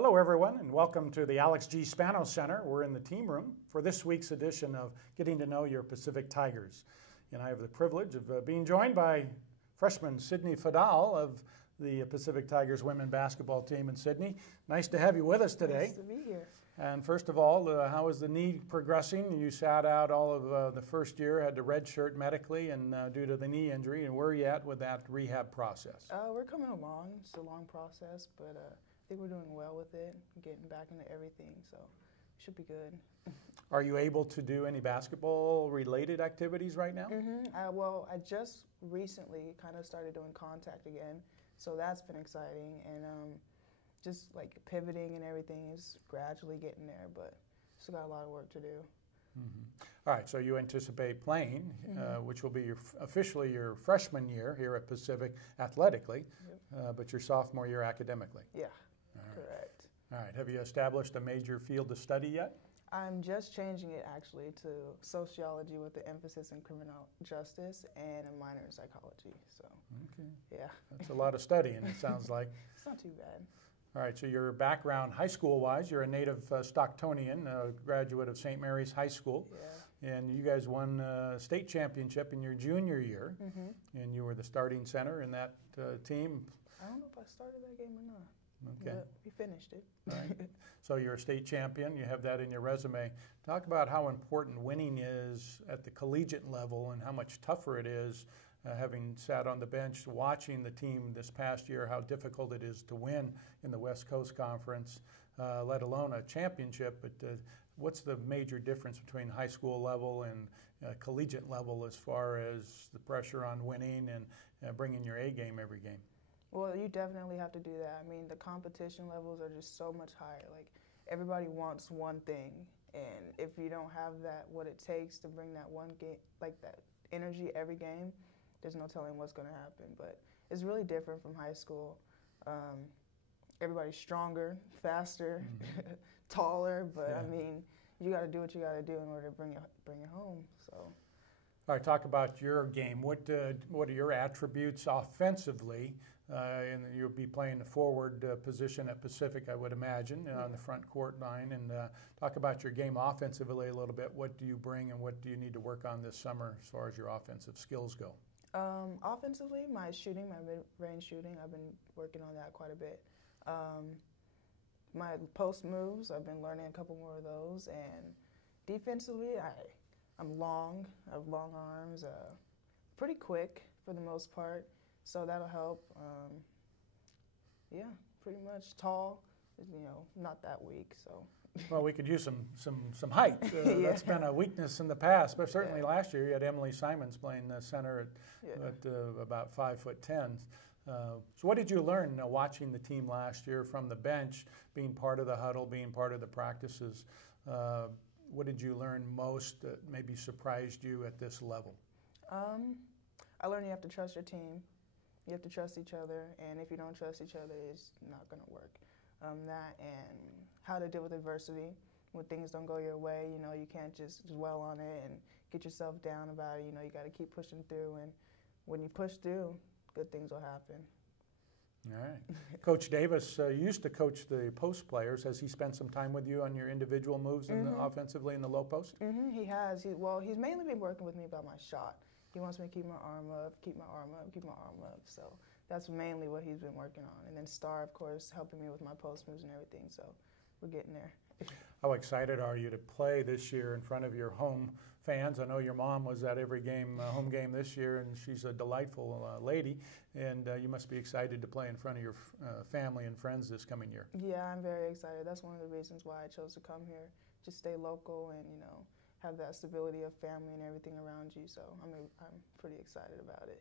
Hello everyone and welcome to the Alex G. Spano Center. We're in the team room for this week's edition of Getting to Know Your Pacific Tigers. And I have the privilege of being joined by freshman Sydney Fadal of the Pacific Tigers women basketball team in Sydney. Nice to have you with us today. Nice to be here. And first of all, how is the knee progressing? You sat out all of the first year, had to redshirt medically and due to the knee injury. And where are you at with that rehab process? We're coming along. It's a long process, but I think we're doing well with it, getting back into everything, so should be good. Are you able to do any basketball-related activities right now? Well, I just recently kind of started doing contact again, so that's been exciting, and just like pivoting and everything is gradually getting there, but still got a lot of work to do. All right, so you anticipate playing, which will be officially your freshman year here at Pacific athletically, but your sophomore year academically. Yeah, right. Correct. All right, have you established a major field of study yet? I'm just changing it actually to sociology with the emphasis in criminal justice and a minor in psychology. So, yeah. That's a lot of studying, it sounds like. It's not too bad. All right, so your background high school-wise, you're a native Stocktonian, a graduate of St. Mary's High School. Yeah. And you guys won a state championship in your junior year, and you were the starting center in that team. I don't know if I started that game or not. Okay. But we finished it. All right. So you're a state champion. You have that in your resume. Talk about how important winning is at the collegiate level and how much tougher it is, having sat on the bench watching the team this past year, how difficult it is to win in the West Coast Conference, let alone a championship. But what's the major difference between high school level and collegiate level as far as the pressure on winning and bringing your A game every game? Well, you definitely have to do that. I mean, the competition levels are just so much higher. Like, everybody wants one thing, and if you don't have that, what it takes to bring that one game, like that energy every game, there's no telling what's going to happen. But it's really different from high school. Everybody's stronger, faster, taller, but I mean, you got to do what you got to do in order to bring it home. So. All right, talk about your game. What are your attributes offensively? And you'll be playing the forward position at Pacific, I would imagine, on the front court line. And talk about your game offensively a little bit. What do you bring and what do you need to work on this summer as far as your offensive skills go? Offensively, my shooting, my mid-range shooting, I've been working on that quite a bit. My post moves, I've been learning a couple more of those. And defensively, I'm long, I have long arms, pretty quick for the most part, so that'll help. Yeah, pretty much tall, not that weak, so. Well, we could use some height. That's been a weakness in the past, but certainly last year you had Emily Simons playing center at about 5'10". So what did you learn watching the team last year from the bench, being part of the huddle, being part of the practices? What did you learn most that maybe surprised you at this level? I learned you have to trust your team. You have to trust each other, and if you don't trust each other, it's not going to work. That and how to deal with adversity when things don't go your way. You can't just dwell on it and get yourself down about it. You got to keep pushing through, and when you push through, good things will happen. All right. Coach Davis used to coach the post players. Has he spent some time with you on your individual moves offensively in the low post? He has. He's mainly been working with me about my shot. He wants me to keep my arm up, keep my arm up, keep my arm up. So that's mainly what he's been working on. And then Star, of course, helping me with my post moves and everything. So we're getting there. How excited are you to play this year in front of your home fans? I know your mom was at every game, home game this year, and she's a delightful lady. And you must be excited to play in front of your family and friends this coming year. Yeah, I'm very excited. That's one of the reasons why I chose to come here. Just stay local and, have that stability of family and everything around you. So I'm pretty excited about it.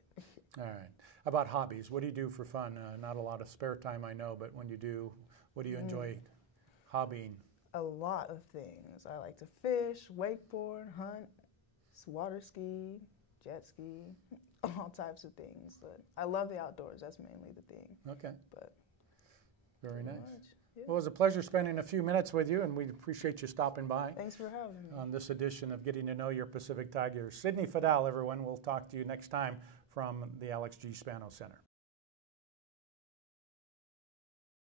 All right. How about hobbies? What do you do for fun? Not a lot of spare time, I know, but when you do, what do you enjoy hobbying? A lot of things. I like to fish, wakeboard, hunt, water ski, jet ski, all types of things. But I love the outdoors. That's mainly the thing. Okay. But very nice. Yeah. Well, it was a pleasure spending a few minutes with you, and we appreciate you stopping by. Thanks for having me. On this edition of Getting to Know Your Pacific Tigers. Sydney Fadal, everyone. We'll talk to you next time from the Alex G. Spano Center.